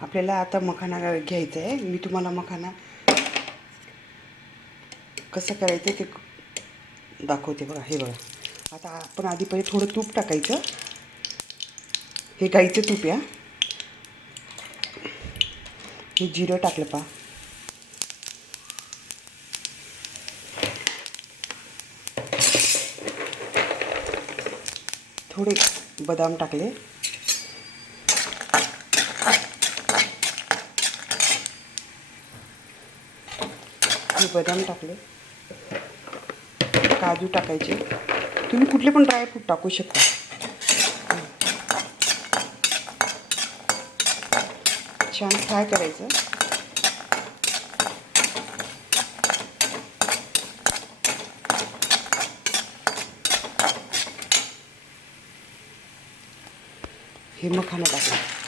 आपल्याला आता मखाना घ्यायचा आहे. मी तुम्हाला मखाना कसं करायचं ते दाखवते बघा. हे बघा. आता आपण आधी पहिले थोडं तूप टाकायचं. हे गाईचं तूप या हे. जिरं टाकलं पा थोडे बदाम टाकले. हे बदाम टाकले. काजू टाकायचे. तुम्ही कुठले पण ड्रायफ्रूट टाकू शकता. छान फ्राय करायचं. हे मखाना टाकलं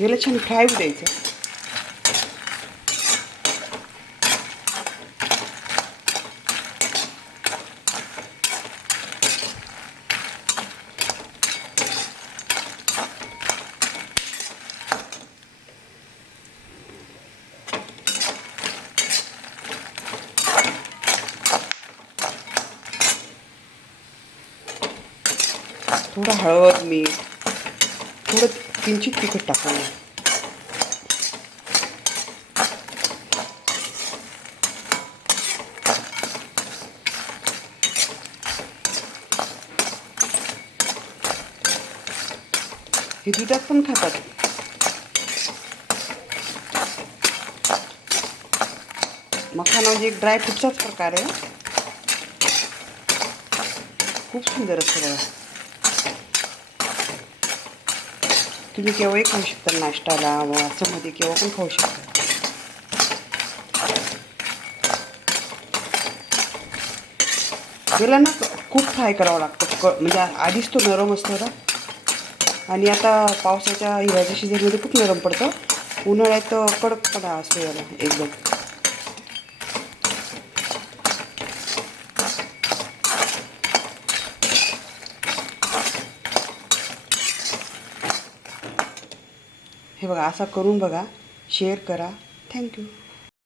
याला छान फ्राय होऊ द्यायचं थोडं हळद मीठ थोडं किंचित तिखट टाकून हे दुधात पण खातात. मखाना म्हणजे एक ड्रायफ्रूटचाच प्रकार आहे. खूप सुंदर असतं बघा. तुम्ही केव्हाही खाऊ शकता नाश्त्याला व असं मध्ये केव्हा पण खाऊ शकता. याला ना खूप फ्राय करावं लागतं. क म्हणजे आधीच तो नरम असतो ना. आणि आता पावसाच्या हिवाळ्याच्या सीझनमध्ये खूप नरम पडतं. उन्हाळ्यात कडकपणा असतो याला एकदम. हे बघा असा करून बघा शेअर करा. थँक्यू